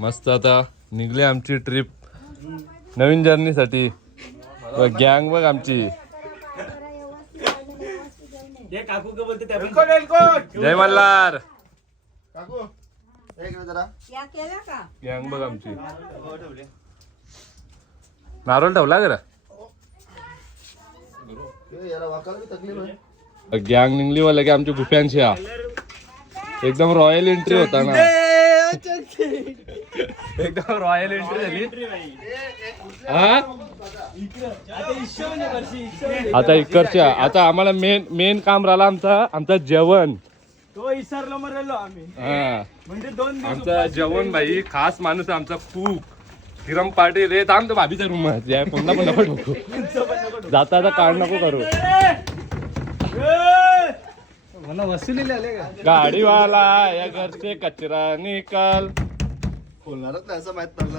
मस्त आता निघली आमची ट्रिप नवीन जर्नीसाठी. गँग बघ आमची. जय मल्हार. गँग बघ आमची. नारळ ठेवला जरा. गँग निघली वाला की आमच्या गुफ्यांची. एकदम रॉयल एंट्री होता ना. एकदम रॉयल एंट्री झाली. आता इकडच्या आता आम्हाला मेन काम राहिला आमचा जेवण. तो इसरलो मरलो आम्ही. म्हणजे 2 दिवस आमचा जेवण भाई खास माणूस आमचा कुक किरम पाटील रे. थांब तो भाभीचा रूम आहे. पुन्हा पण नको ठोकू. जाता आता काढ नको करू. मला वसुलीला आले का गाडीवाला या घरचे कचरा निकाल. बोलणारच नाही असं माहित पडलं.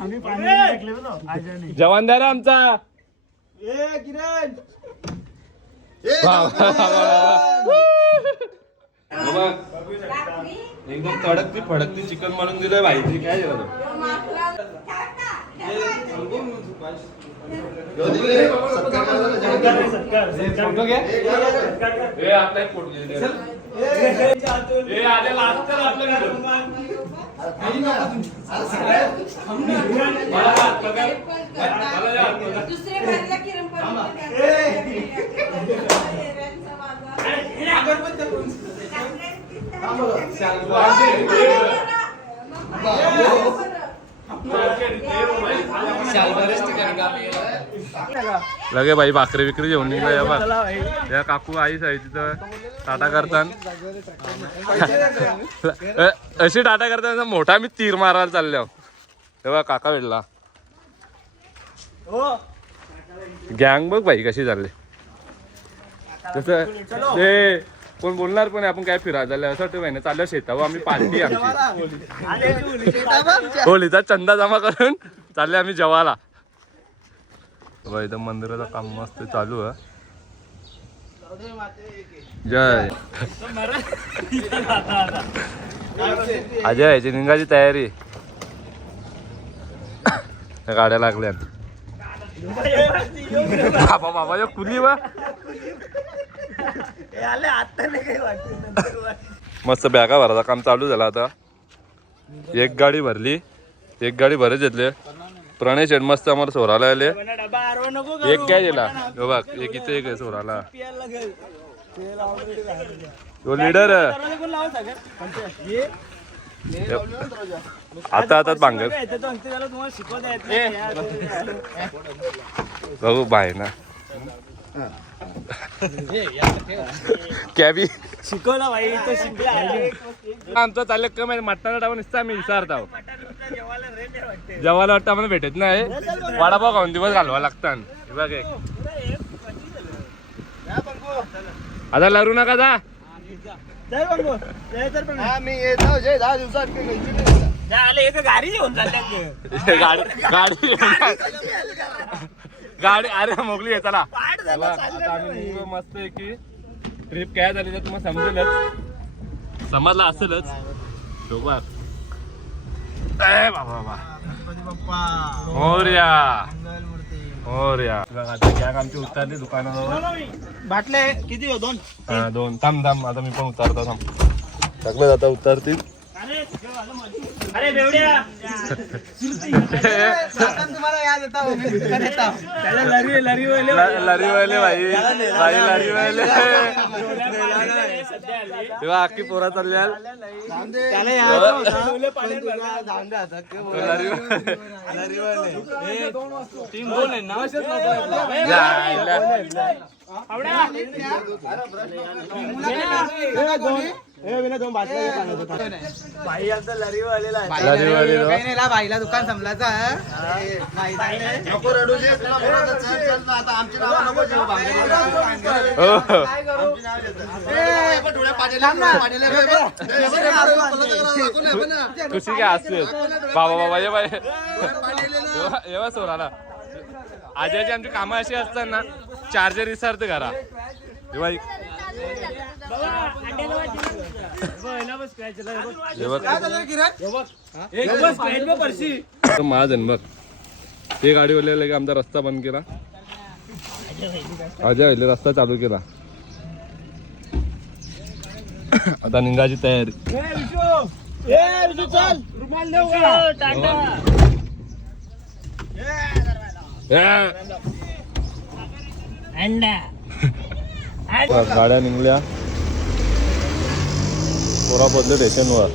आम्ही पाणी टाकले ना आजाने. जवान द्या रे आमचा. ए किरण एकदम तडकती फडकती चिकन म्हणून दिलंय भाई. काय झालं आपला एक फोटो लगे बाई भाकरी विक्री घेऊन निघला. बघ या काकू आई आहे तिथं टाटा करताना. अशी टाटा करताना मोठा मी तीर मारायला चाललो तेव्हा काका भेटला. गँग बघ बाई कशी चालली. तसं ते कोण बोलणार पण आपण काय फिरायला झालं असं वाटतं ना. चाललं शेतावर आम्ही पार्टी आमची. होलीचा चंदा जमा करून चालले आम्ही जेवायला. इथं मंदिराचं काम मस्त चालू आहे. जय अजय याची निघाची तयारी. गाड्या लागल्या बाबा बाबा या कुली वा. मस्त बॅगा भरायचं काम चालू झालं आता. एक गाडी भरली. एक गाडी भरत घेतले. प्रणय शेठ मस्त आम्हाला सोराला आले. एक काय दिला बघ. एक इथे एक आहे सोराला. तो लीडर आता आता भांग बघू बाय ना. कॅबी शिकवला भाई तो शिकला. आमचं चाललं कमी मटणाला टाकून निसता आम्ही विचारतो. जेवायला वाटतं आम्हाला भेटत नाही. वडापाव खाऊन दिवस घालवा लागतात. बघ आता लरू नका जा. मी येतो 10 दिवसात गाडी घेऊन चालल्या. गाडी अरे मोकली आहे चला. आता आम्ही मस्त आहे की ट्रिप काय झाली तर तुम्हाला समजेलच. समजला असेलच. बाबा मोरया मोरया. आता गॅग आमची उतरली दुकानावर. बाटले किती हो? 2. हा 2. थांब आता मी पण उतरतो. थांब सगळं आता उतरतील. अरे बेवड्या तुम्हाला याद येता लरी वाले भाई लरी वाले तेव्हा अख्खी पोरा चालल्या. बाईला दुकान संपलाचा. खुशी काय असते बाबा बाबा ये बाय एव्हा सोराला. आजची आमची कामं अशी असतात ना. चार्जर विसरते घरा. हे बाई महाजन बघ ते गाडीवाले लगे आमचा रस्ता बंद केला. अजय रस्ता चालू केला. आता निघायची तयारी. गाड्या निघल्या पोरा बदल स्टेशनवर.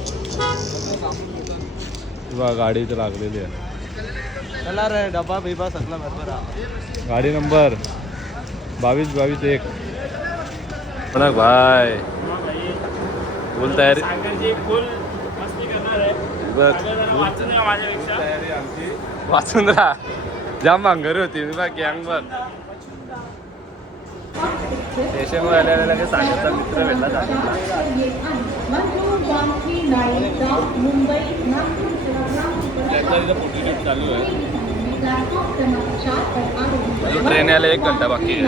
गाडी इथे लागलेली आहे. चला रे डबा बिबा सगळा बरोबर. गाडी नंबर 2221. म्हणा भाई फुल तयारी. तयारी आमची वाचून राहा. जाम भांगरी होती बघ गँग बघ. स्टेशनवर आल्याला लगेच सांगायचा मित्र भेटला जातो. फोटोशूट चालू आहे. ट्रेन यायला 1 घंटा बाकी आहे.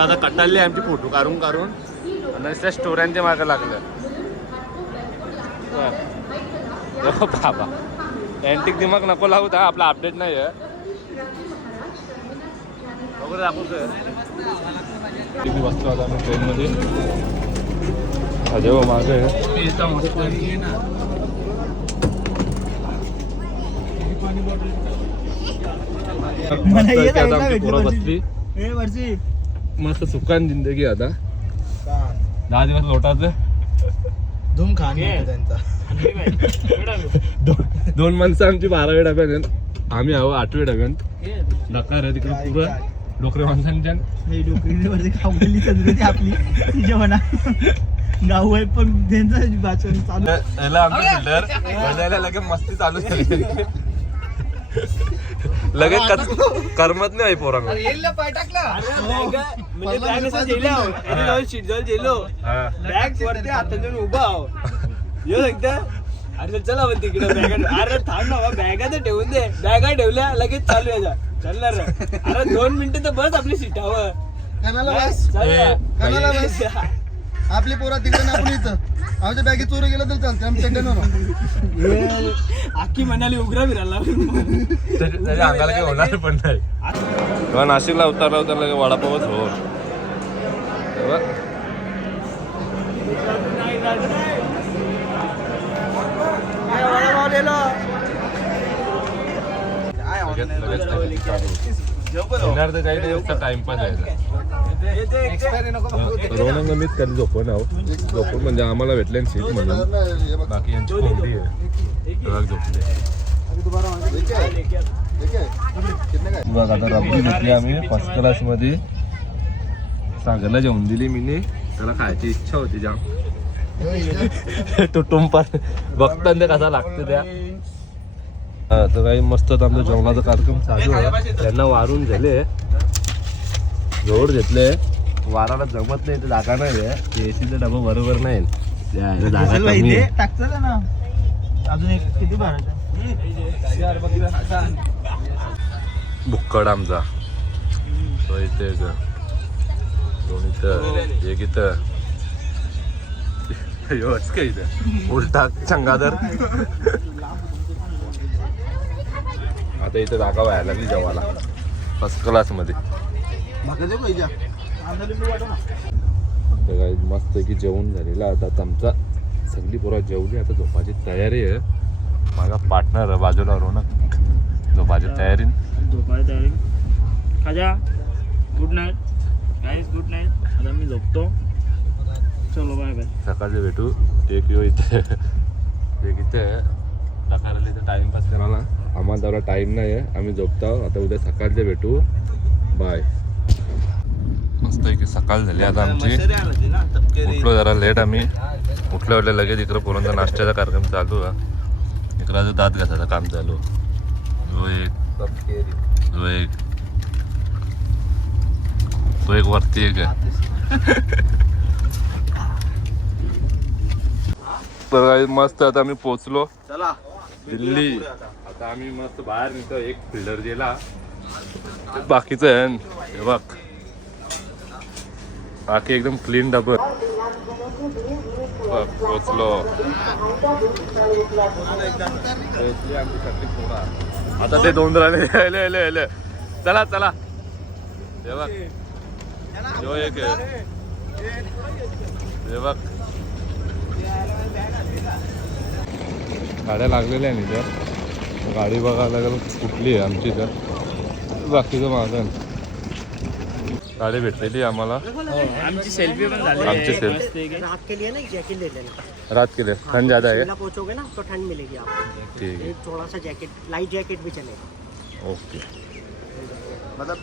आता कटाळली आमची फोटो काढून काढून आणि त्या स्टोऱ्यांच्या मागे लागलं. बाबा अँटिक दिमाग नको लागू था. आपला अपडेट नाही आहे. वगैरे दाखवतोय. बसलो आता आम्ही ट्रेनमध्ये. जेव्हा मागे बसली मस्त सुखान जिंदगी. आता 10 दिवस लोटाचं धूम खान त्यांचा. 2 माणसं आमची 12व्या डब्यात. आम्ही आहो 8व्या डब्यात. नकार आहे तिकडे पुरं डोकरे माणसांच्या आपली जेवणा गाव आहे पण त्यांचं भाषण चालू. लगेच मस्ती चालू झाली. लगेच करमत नाही पोरांना. अरे चला पण तिकडे अरे थांब ना बॅगा तर ठेवून दे. बॅगा ठेवल्या लगेच चालू आहे. चालणार अरे 2 मिनिटं तर बस आपली सीटावर. आपली पोरा तिकडे आपण इथं आमच्या बॅगी चोरी गेलं तर चालते. आमच्या आखी म्हणाली उघडा फिरायला त्याच्या अंगाला काही होणार पण नाही. तेव्हा नाशिकला उतरला लगे वडापावच हो. येणार तर काही नाही. टाइमपास आहे. रोहन मीच कधी झोपून आहो. झोपून म्हणजे आम्हाला भेटले सीट म्हणून. बाकी यांची कोंबडी आहे झोपले. बघ आता रबडी घेतली आम्ही फर्स्ट क्लास मध्ये. सागरला जेवून दिली मीने. त्याला खायची इच्छा होती जाम. तुटून पण बघताना कसा लागतं त्या. तर काही मस्त आमचा जेवणाचा कार्यक्रम चालू आहे. त्यांना वारून झाले. जोड घेतले. वाराला जमत नाही. जागा नाही आहे. एसीचा डबा बरोबर नाही. अजून एक किती भरायचा. बुक्कड आमचा तो इथे. दोन इथं एक इथं. काय इथं उलटा चंगादर. आता इथं जागा व्हायला लागली जेवायला फर्स्ट क्लास मध्ये. मस्त की जेवण झालेलं. आता आमचा सगळी पोरं जेवली. आता झोपाची तयारी आहे. माझा पार्टनर बाजूला रोनक झोपाची तयारी. खाजा good night guys. Good night. आता मी झोपतो. चलो बाय बाय. सकाळचे भेटू. एक इथे एक इथे टाकायला इथे टाइमपास करायला. आम्हाला तेवढा टाइम नाही आहे. आम्ही झोपतो. आता उद्या सकाळचे भेटू. बाय. मस्त आहे की सकाळ झाली आता आमची. उठलो जरा लेट आम्ही. उठल्या लगेच इकडं पोरांचा नाश्त्याचा कार्यक्रम चालू आहे. इकडं दात घासायचं काम चालू. तो एक वरती एक आहे. तर मस्त आता आम्ही पोचलो दिल्ली. आता आम्ही मस्त बाहेर निघतो. एक फिल्डर गेला बाकीचं आहे हे बघ, बाकी एकदम क्लीन डबल बघ पोचलो. आता ते दोन राहिले. चला चला हे बघ, जो एक आहे हे बघ, गाड्या लागलेल्या आहे इथं. गाडी बघायला लागेल कुठली आहे आमची इथं. बाकीचं माझं गाडी भेटलेली आम्हाला. आमची सेल्फी पण झाली. आमची सेल्फी रात के लिए ना जैकेट ले लेना. रात के लिए ठंड ज़्यादा है. शिमला पहुंचोगे ना तो ठंड मिलेगी आपको. ठीक है, एक थोड़ा सा जैकेट, लाइट जैकेट भी चलेगा. ओके. मतलब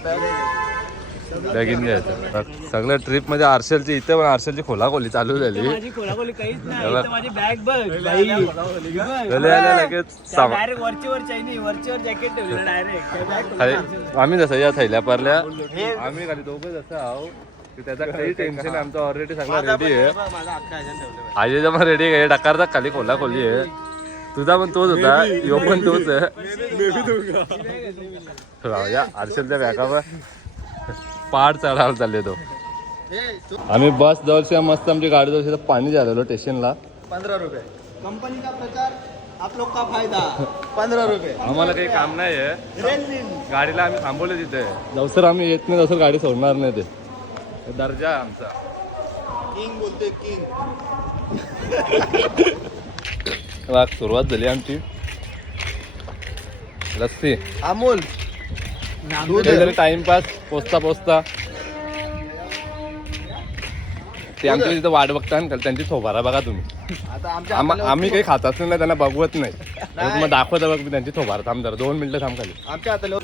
बॅगिन घ्यायचं सगळं ट्रिप मध्ये. आर्शलची इथे पण आर्शलची खोलाखोली चालू झाली. माझी कोलाकोली काहीच नाही. इथं माझी बॅग बघ बाई. लगेच सामान डायरेक्ट वरचीवर चैनी, वरचीवर जॅकेट ठेवलं डायरेक्ट. आम्ही जसं या थैल्या पारल्या आम्ही खाली दोघं जसं आहो की त्याचा काही टेन्शन आमचं ऑलरेडी सगळं रेडी आहे. आजीचा पण रेडी आहे. डकारचा खाली खोलाखोली आहे. तुझा पण तोच होता, यो पण तोच आहे. या आर्शलच्या बॅगावर पहाड चढायला चालले तो. आम्ही बस जवळच्या मस्त आमची गाडी जवळच्या पाणी झालेलो स्टेशनला. 15 रुपये कंपनी का प्रचार, आप लोग का फायदा. 15 रुपये. आम्हाला काही काम नाही आहे. गाडीला आम्ही थांबवले तिथे. जवसर आम्ही येत नाही तसं गाडी सोडणार नाही. ते दर्जा आहे आमचा. किंग बोलते किंग. सुरुवात झाली आमची. लस्सी अमोल टाइमपास पोचता ते आमच्या तिथं वाट बघता ना त्यांची थोबारा बघा तुम्ही. आता आमच्या आम्ही काही खातच नाही, त्यांना बघवत नाही. मग दाखवत बघ मी त्यांची थोबारा. थांब जरा 2 मिनिटं थांब खाली. आमच्या हाताला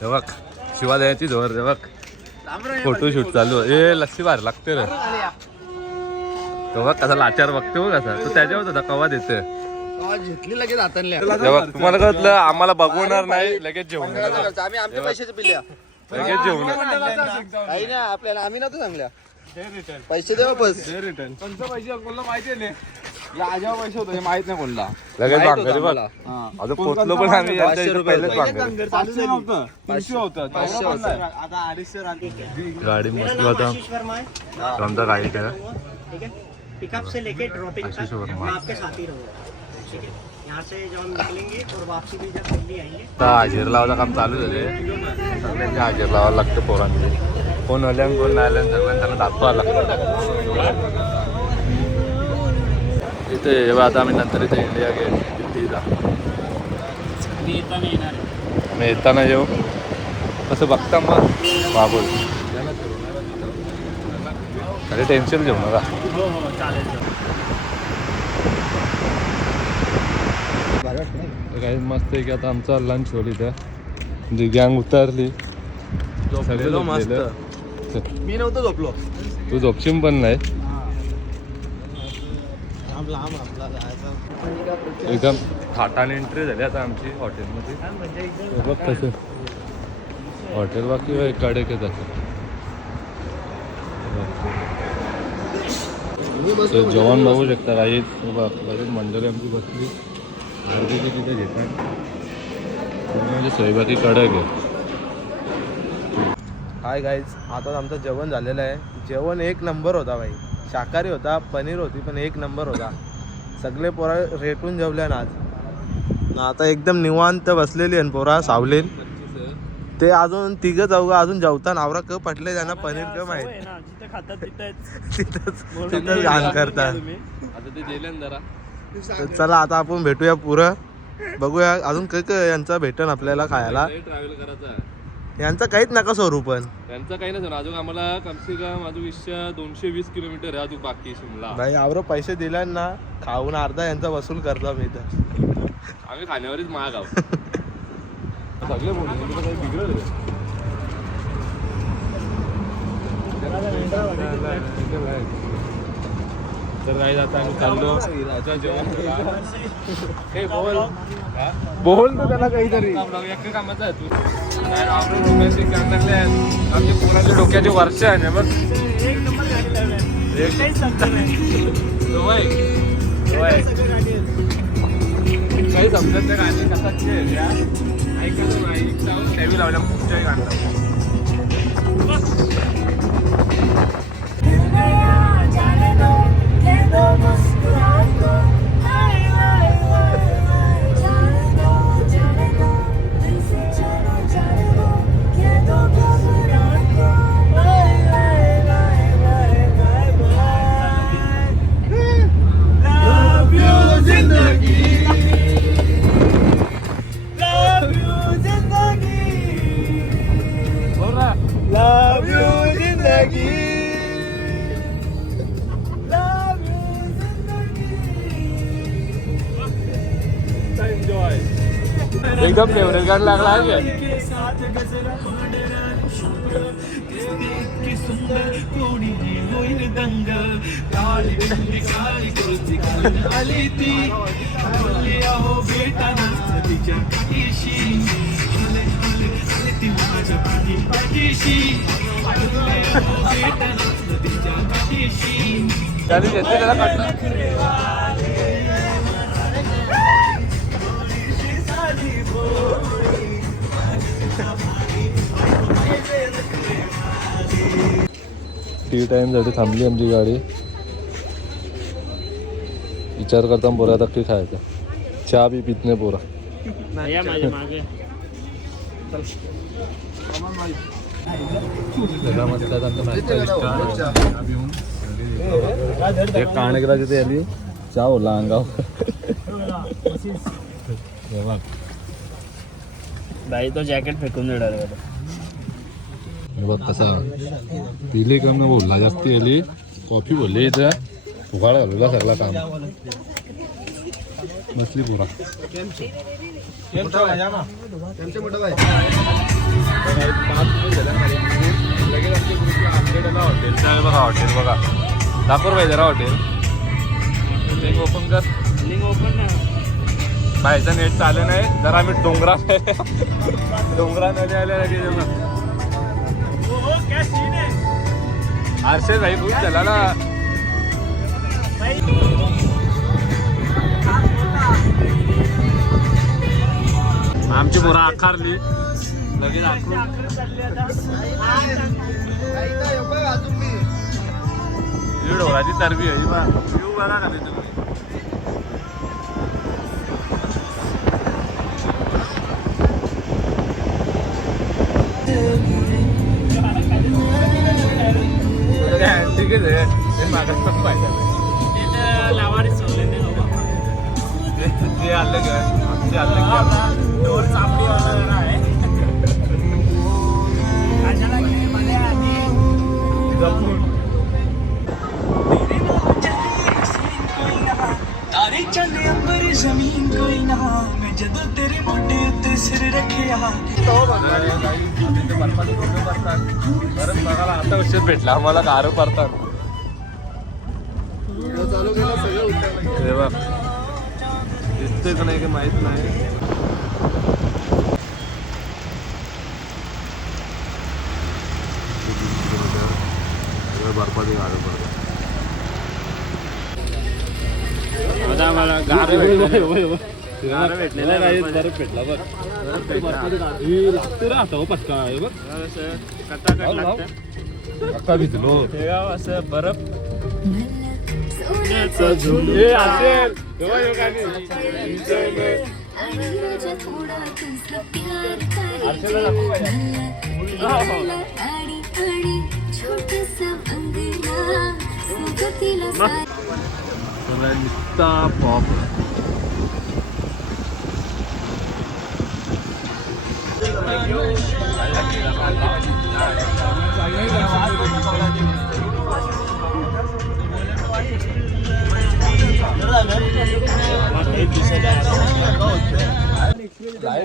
हे बघ शिवा द्यायची जोर. हे बघ फोटोशूट चालू. ए लस्सी बाहेर लागते रे. तो बघ कसा लाचार बघते बघ कसा. तो त्याच्यावर होता कवा देते. घेतली लगेच हाताला. हे बघ तुम्हाला कळलं आम्हाला बघवणार नाही. लगेच जेवण आम्ही आमच्या पैशाचे पिल्या. लगेच जेवण काही नाही आपल्याला. आम्ही नव्हतो चांगल्या. पैसे दे वापस. पैसे कोणाला माहिती नाही. आजा पैसे होते माहित नाही कोणला. लगेच भांगरी बघ. आता पोचलो पण आम्ही यांच्या इथं पहिलेच भांगरी. 500 नव्हतं, 300 होतं. 500 होतं. आता 250 गाडी मेरा मस्त नाम होता. आशीष वर्मा है. आमचा गाईड आहे. ठीक है, पिकअप से लेके ड्रॉपिंग आशीष तक वर्मा. मैं आपके साथ ही रहूँगा. ठीक है, यहाँ से जब हम निकलेंगे और वापसी भी जब दिल्ली आएंगे. आता हाजीर लावायचं काम चालू झाले. सगळ्यांचे हाजीर लावायला लागतं पोरांचे. कोण आल्या कोण नाही आल्या सगळ्यांना त्यांना दाखवावं लागतं. इथे जेव्हा आता आम्ही नंतर इथे इंडिया गेट दिल्लीला मी येताना येऊ कसं बघता मग बाबूल. अरे टेन्शन घेऊ नका. काही मस्त आहे की आता आमचा लंच होईल इथं. जी गँग उतरली सगळे झोपलेलं. मी नव्हतो झोपलो. तू झोपशील पण नाही. एकदम थाटाने एंट्री झाली आता आमची हॉटेलमध्ये. बघ कसं हॉटेल बाकी कडक आहे तसं. जेवण बघू शकता काही. बरेच मंडळी आमची बसली गर्दीची तिथे घेतात. म्हणजे सोयबाकी कडक आहे. हाय गाईज, आता आमचं जेवण झालेलं आहे. जेवण एक नंबर होता भाई. शाकाहारी होता, पनीर होती पण एक नंबर होता. सगळे पोरा रेटून जेवल्या ना आज. आता एकदम निवांत बसलेली आहे पोरा सावलेन. ते अजून तिघं चौघं अजून जेवता आवरा क पटले त्यांना पनीर क माहिती. तिथंच घाण करतात. आता ते गेलं जरा. तर चला आता आपण भेटूया पुरं. बघूया अजून काय यांचा भेटन आपल्याला खायला. ट्रॅव्हल करायचा यांचं काहीच नका स्वरूप. पण त्यांचं काही नसेल अजून. आम्हाला कमसे कम अजून 220 किलोमीटर आहे अजून बाकी शिमला. भाई आवरं पैसे दिले ना खाऊन अर्धा यांचा वसूल करता मी तर. आम्ही खाण्यावरच महाग आहोत. सगळे बोलले काही बिघडलं. तर काही आता आम्ही चाललो बोल तर त्याला काहीतरी. एक कामाचं आहे तू आमच्या पोराच्या डोक्याची वर्ष आहे ना बघ. काही समजत नाही गाडी कसा लावल्या खूप गाणं एकदम फेवरेट गाणं लागला आहे त्याने घेतले त्याला टी टाइमसाठी थांबली आमची गाडी. विचार करता पोरा आता की खायचा चहा बी पित नाही पोरा. काणेकराची ते आली चहा ओला अंगाव भाई तो जॅकेट फेकून देणार बघ कसा पिली कम न बोलला जास्ती आली कॉफी बोलली इथं फुगाळ घालूला सगळा काम नसली पुरा हॉटेल बघा दाखव पाहिजे जरा हॉटेल लिंक ओपन कर लिंक ओपन ना बाहेरचं नेट चालू नाही जरा आम्ही डोंगरामध्ये आले लगेच हर्षद भाई खूप झाला ना आमची पोरं आकारली लगेच डोराची चरबी आहे बरा खाली तुम्ही ठीक आहे मागत पण पाहिजे लावारी सोडले ते आलं का आमचे आलं डोर चापडी आहे तारे चले अंबर जमीन कोई ना मैं जदों तेरे मोढे उत्ते सिर रखिया बरं बघायला आता उशीर भेटला आम्हाला गारं पडतात दिसतोय का नाही माहित नाही बर्फाची गारं पडतात आता मला गारं भेटलेला बरफ भेटला बघ लागतो राहतो पटका बघ कटाकट लागतं आता भिजलो हे गाव असं बरफ निस्ता पॉप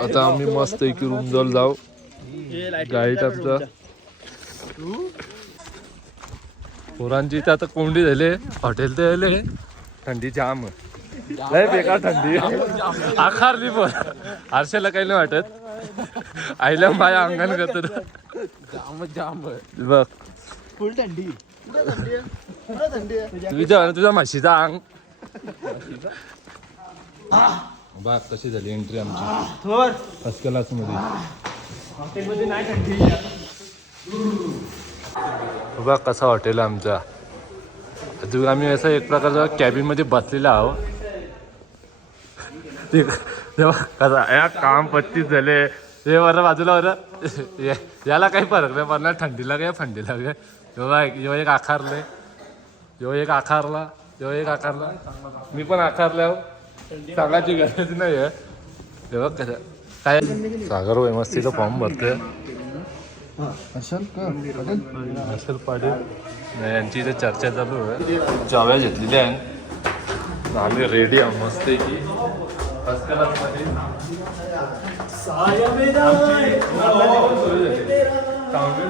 आता आम्ही मस्त एक रूम जवळ जाऊ गाईड आमचा पोरांची इथे आता कोंडी झाले हॉटेल तर आले थंडी जाम लय बेकार थंडी आकारली पण हर्षाला काही नाही वाटत आईला माझ्या अंगण करत जाम बघ फुल थंडी तुझ्या म्हशीचा अंग बघ कशी झाली एंट्री आमची थोर फर्स्ट क्लास मध्ये. हॉटेलमध्ये नाही थंडी. बघ कसा हॉटेल आमचा. अजून आम्ही असं एक प्रकारचा कॅबिन मध्ये बसलेला आहो. तेव्हा कसा या काम पत्तीच झाले ते बरं बाजूला बरं याला काही फरक नाही पडणार थंडीला काय थंडीला काय. यो एक आकारले यो एक आकारला यो एक आकारला मी पण आकारल्या सांगायची गरज नाही आहे. तेव्हा कसं काय सागर व्यवस्थित फॉर्म भरतोय. असेल पाटील यांची इथे चर्चा चालू आहे. चाव्या घेतलेल्या आहे आम्ही रेडी आहोत मस्त की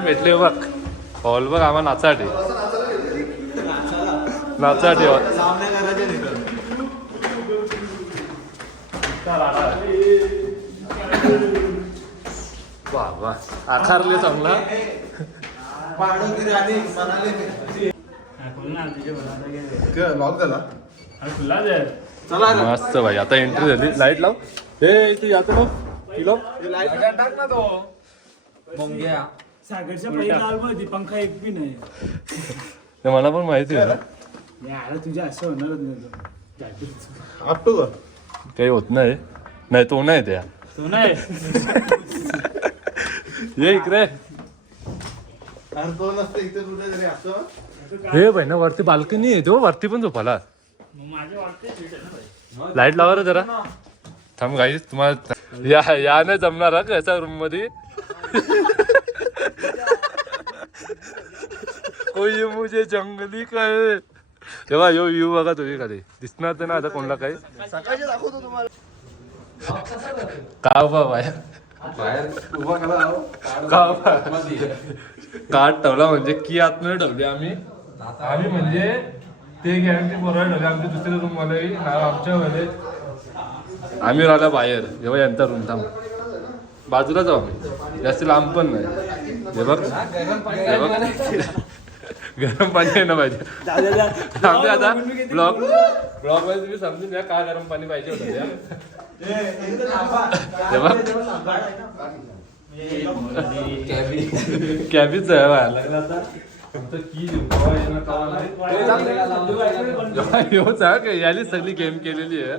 भेटले बघ. हॉल बघ आम्हाला नाचाटे नाचाटे वा वा आकारले चांगला. मस्त भाई आता एंट्री झाली. लाईट लाव हे आता लाव टाक ना तो सागरच्या पहिली लाल होती पंखा एक बी नाही. ते मला पण माहिती आहे. यार तुझ्या असं होणारच नाही. आपटू का काही होत नाही. नाही तो नाही त्या तो नाही ये इकडे. अरे तो नसतं इथे कुठे तरी असं. हे भाई ना वरती बाल्कनी आहे तो वरती पण झोपाला. माझे वाटते लाईट लावा रे जरा. थांब गाई तुम्हाला या नाही जमणार का याच्या रूम मध्ये. कोई मुझे जंगली काय तेव्हा यो यू बघा तुम्ही कधी दिसणार तर ना आता कोणाला काही. सकाळचे दाखवतो तुम्हाला. का बाबा कार्ड ठेवला म्हणजे की आतमध्ये ठेवली आम्ही म्हणजे ते गॅरंटी बरोबर ठेवली. आमच्या दुसऱ्या रूम वाले आमच्या मध्ये आम्ही राहिला बाहेर. जेव्हा यांचा रूम थांब बाजूला जाऊ आम्ही जास्त लांब पण नाही. हे बघ हे बघ गरम पाणी आहे ना पाहिजे. आमचे आता ब्लॉग मध्ये तुम्ही समजून घ्या का गरम पाणी पाहिजे होतं त्या. कॅबीच आहे व्हायला लागला आता. तुमचं की याली सगळी गेम केलेली आहे.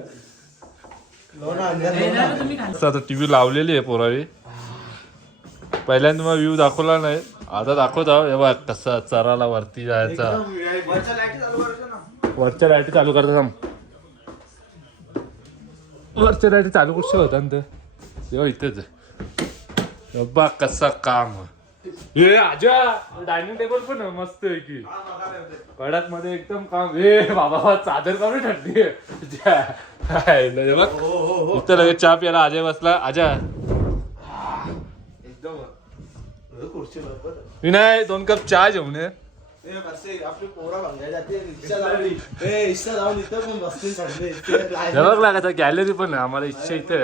आता टीव्ही लावलेली आहे पोरावी. पहिल्यांदा तुम्हाला व्ह्यू दाखवला नाही आता दाखवत आहो. हे बघ कसा चराला वरती जायचा. वरच्या लाईटी चालू करता थांब. वरच्या लाईटी चालू कशी होता ना तेव्हा इथेच बघ कसा काम. हे आजा डायनिंग टेबल पण मस्त आहे की कडक मध्ये एकदम काम. हे बाबा चादर कमी ठंडी आहे. बघ इथं लगेच चहा प्यायला अजय बसला. आजा विनय 2 कप चहा जेवण आहे. आपली पोरा भांगाय जाते रिक्षा लावली. रिक्षा लावून इथं पण बसते. बघ लागायचा गॅलरी पण आहे आम्हाला. इच्छा इथे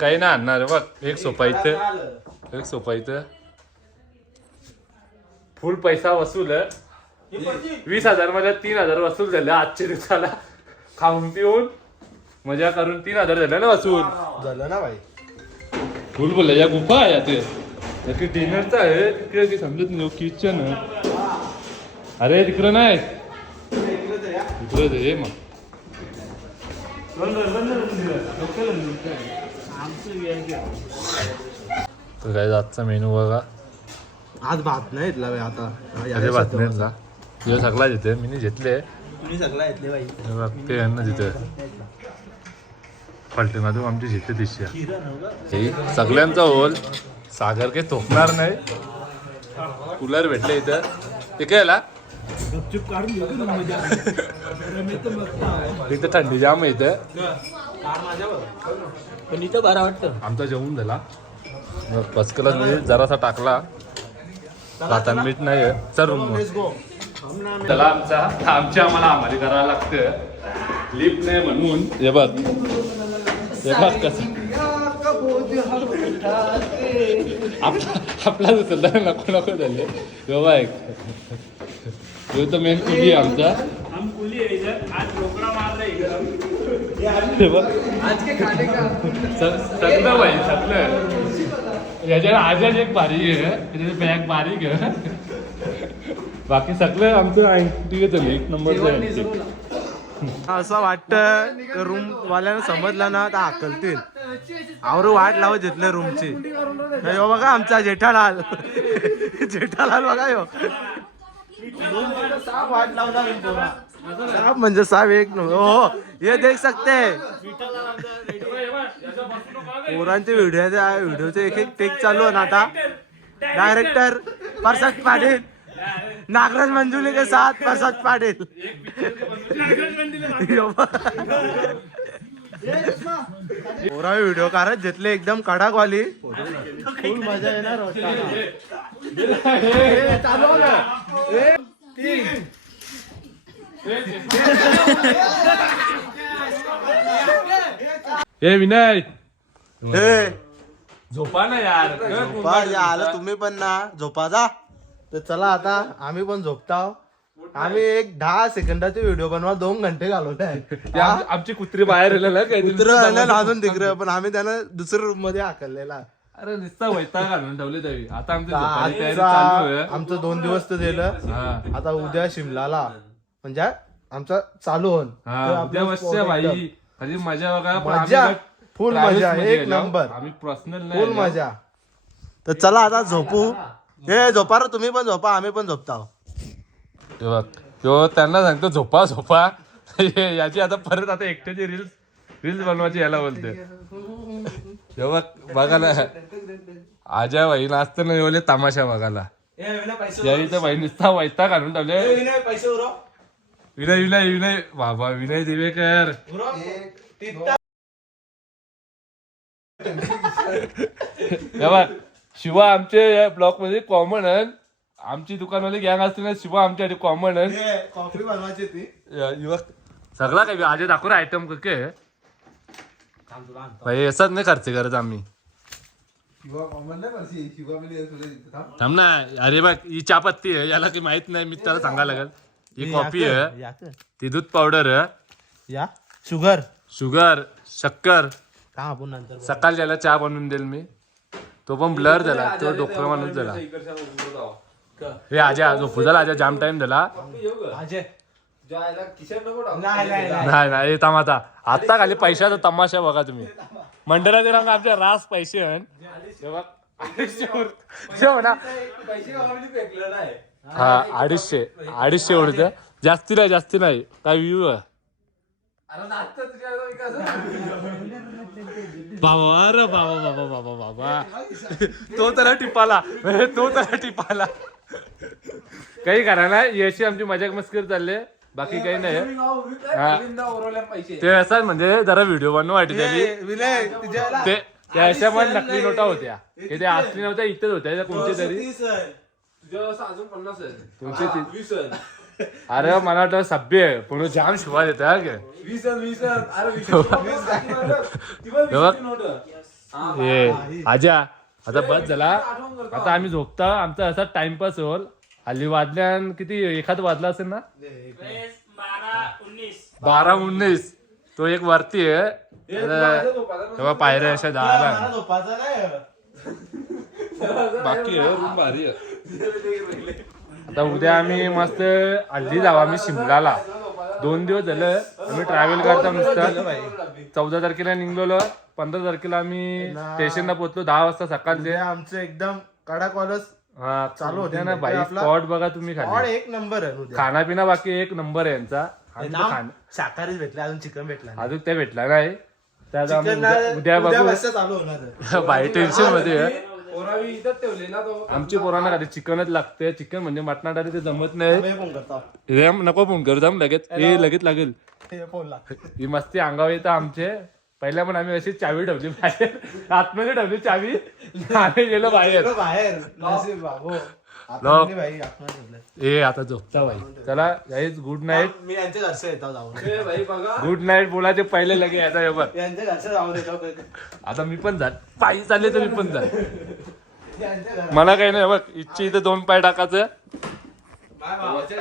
काही नाही आणणार. बघ एक सोफा इथं एक सोफा इथं. फुल पैसा वसूल आहे. 20,000 मध्ये 3,000 वसूल झाले आजच्या दिवसाला. खाऊन पिऊन मजा करून 3,000 झाले ना वसूल झालं ना भाई. फुल बोलला या गुफा आहे ते डिनरचा आहे. तिकडे की समजत नाही किचन आहे. अरे तिकडं नाही तिकडे ते मग तर काय आजचा मेनू बघा. आज भात नाही घेतला भाई आता. अरे भात नाही घेतला. तुझ्या सगळा घेते मी घेतले. तुम्ही सगळा घेतले भाई. बघते यांना तिथे पलटे ना तू आमची जिथे दिसया सगळ्यांचा होल. सागर काही थोकणार नाही. कूलर भेटले इथं ते काय गपचूप काढून इथं थंडी जाम आहे इथं. पण इथं बरं वाटतं. आमचा जेवून झाला फर्स्ट क्लास मध्ये जरासा टाकला. आता मीठ नाही आहे. चल रूम त्याला आमच्या आम्हाला करायला लागतं. लिफ्ट नाही म्हणून हे बघ हे बघ कसं आपला उचलला नको नको झाले. बाबा एक तो मेन कुली आमचा. हम कुली है इधर. आज ढोकळा मार रहे इधर. हे बघ. सगळं भाई सगळं याच्या आजाच एक बारीक आहे त्याची बॅग बारीक आहे बाकी सगळं आमचं ठीक आहे एक नंबरचं आहे. असं वाटतं रूम वाल्यानं समजलं ना तर हाकलतील आवर वाट लावत घेतलं रूमची. यो बघा आमचा जेठालाल जेठालाल बघा यो वाट लावला साप म्हणजे साप एक हो हे देख सकते पोरांचे व्हिडिओचे एक टेक चालू आहे ना आता. डायरेक्टर प्रसाद पाटील नागराज मंजुले के साथ प्रसाद पाटील पोरा व्हिडिओ काढत घेतले एकदम कडाकवाली फुल मजा येणार हे विनय हे झोपा ना यार झोपा आलं तुम्ही पण ना झोपा जा. तर चला आता आम्ही पण झोपताव. आम्ही एक 10 सेकंदाचे व्हिडिओ बनवा 2 घंटे घालवले. आमची कुत्री बाहेर कुत्र अजून तिकडे पण आम्ही त्यांना दुसऱ्या रूम मध्ये हाकललेला. अरे नुसता वैताग घालून ठेवले तरी आता आमचं आमचं 2 दिवस तर गेलं. आता उद्या शिमलाला म्हणजे आमचा चालू होऊन उद्या मस्त भाई खाली मजा बघा. मजा फुल मजा एक नंबर आम्ही पर्सनल फुल मजा. तर चला आता झोपू. हे झोपा रे तुम्ही पण झोपा आम्ही पण झोपताव. तो त्यांना सांगतो झोपा झोपा याची आता परत आता एकट्याची रील्स बनवायची याला बोलते. तेव्हा बघायला आजा भाई नाचताना येवले तमाशा बघायला यावी तर भाई नुसता वैताग घालून ठेवले. विनय विनय विनय बाबा विनय दिवेकर शिवा आमचे ब्लॉक मध्ये कॉमन आहे. आमची दुकानवाली गँग असते ना शिवा आमच्या कॉमन आहे. कॉफी बनवायची ती सगळा काही आज दाखवून आयटम के भाई असाच नाही खर्च करत आम्ही. थांब ना अरे बघ ही चहापत्ती आहे याला काही माहित नाही मी त्याला सांगायला लागेल. ही कॉफी आहे ती दूध पावडर आहे या शुगर शुगर शक्कर आपण नंतर सकाळी त्याला चहा बनवून देईल मी. तो पण ब्लर झाला तो डोकं माणूस झाला. हे आजा झोपू झाला आजा जाम टाइम झाला. नाही नाही तमाशा आता खाली पैशाचा तमाशा बघा तुम्ही. मंडळाचे रंग आमच्या रास पैसे हा 250 एवढं जास्ती नाही काय व्ह्यू आहे बाबा रे बाबा बाबा बाबा बाबा तो त्याला टिपाला काही करा ना याची आमची मजाक मस्करी चालले बाकी काही नाही. ते असं म्हणजे जरा व्हिडिओ बनवून वाटत झाली ते त्याच्या पण नकली नोटा होत्या की ते असली नव्हत्या इथेच होत्या कोणती तरी अरे मला वाटतं सभ्य आहे पण जाम शिवा देत आजा आता बस झाला. आता आम्ही झोपता आमचा असा टाइमपास होल. हल्ली वाजल्यान किती एखाद वाजला असेल ना 12-19 तो एक वरती आहे तेव्हा पायऱ्या अशा जायला बाकी आहे रूम भारी आहे. आता उद्या आम्ही मस्त हल्ली जाऊ आम्ही शिमलाला. 2 दिवस झालं आम्ही ट्रॅव्हल करता नुसतं. 14 तारखेला निघलो 15 तारखेला आम्ही स्टेशनला पोहोचलो 10 वाजता सकाळचे. आमचं एकदम कडाकवालच चालू होते ना भाई. स्पॉट बघा तुम्ही खाली एक नंबर आहे. खानापिना बाकी एक नंबर आहे यांचा. शाकाहारी भेटला अजून चिकन भेटला अजून ते भेटला नाही त्याचा उद्या बघू भाई टेन्शन मध्ये आमची पोरांना खाली चिकनच लागते. चिकन म्हणजे मटणासाठी ते जमत नाही. नको फोन करू थांब लगेच लगेच लागेल ही मस्ती अंगावर येतं आमचे. पहिल्या पण आम्ही अशी चावी ठेवली बाहेर आतमध्ये ठेवली चावी आम्ही गेलो बाहेर ए आता झोपता भाई. चला गाईज गुड नाईट. मी यांच्या घरचे येतो जाऊन गुड नाईट बोलायचे पहिले लगे आता यांच्या घरचे जाऊन येतो. आता मी पण जा पायी चालले तर मी पण जा मला काही नाही बघ इच्छा इथं 2 पाय टाकायचं. आमची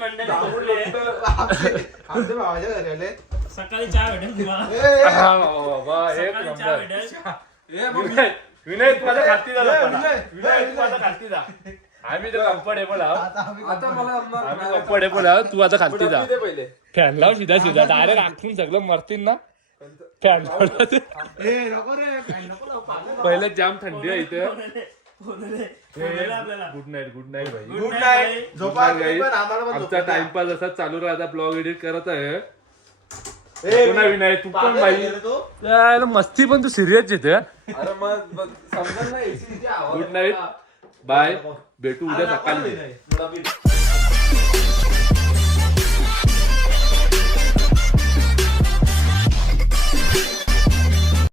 मंडळी भावाच्या घरी आले सकाळी चहा भेटेल तुम्हाला बाबा एक सकाळी चहा नंबर भेटेल विनय तू आता खालती जा विनय तू आता खालती जा आम्ही तर कम्फर्टेबल आहोत आम्ही कम्फर्टेबल आहोत तू आता खालती जा फॅन लाव सीधा सीधा डायरेक्ट आखून सगळं मरतील ना फॅन लावला पहिले जाम थंडी आहे इथे गुड नाईट भाई गुड नाईट झोपा आमचा टाइमपास असा चालू राहता ब्लॉग एडिट करत आहे पुन्हा विनय तू पण भाई यार मस्ती पण तू सिरियस येते गुड नाईट बाय भेटू उद्या सकाळी